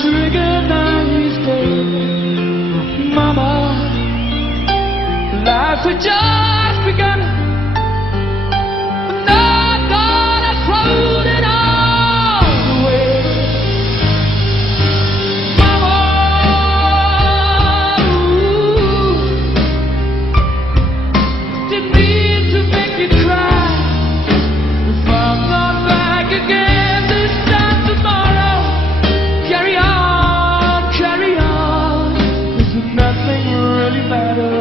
trigger, now he's dead. Mama, life had just begun. Not gonna throw it all away. Mama, didn't mean to make you cry. If I'm not back again this time tomorrow, carry on, carry on. 'Cause nothing really matters.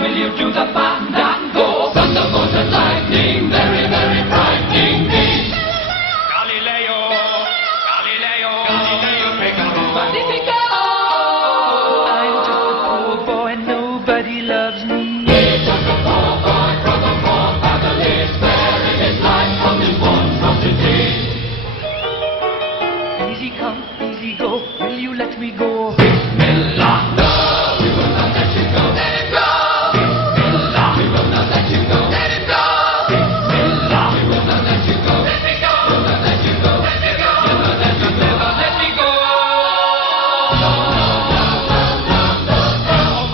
Will you do the fandango? Thunderbolt and lightning, very, very frightening me. Galileo, Galileo, Galileo Figaro. Magnifico! I'm just a poor boy, nobody loves me. He's just a poor boy from a poor family, sparing his life from his one prodigy. Easy come, easy go, will you let me go? Bismillah, no, we will not let you go. Let him go!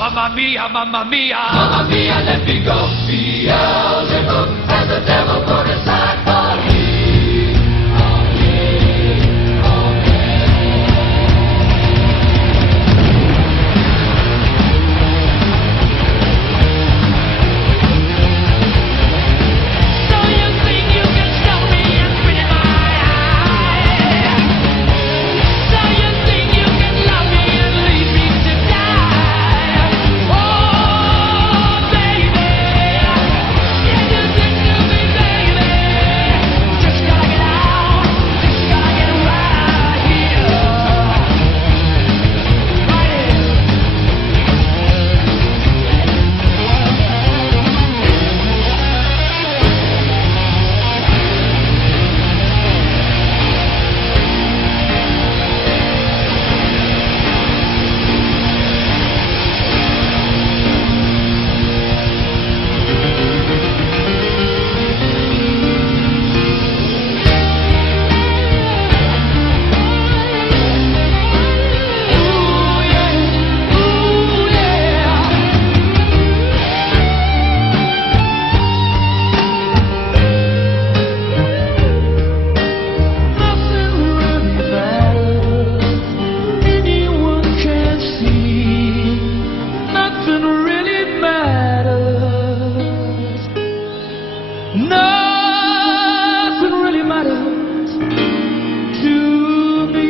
Mamma mia, mamma mia, mamma mia, let me go. Beelzebub has the devil put aside for me. Nothing really matters to me.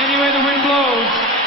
Anyway, the wind blows.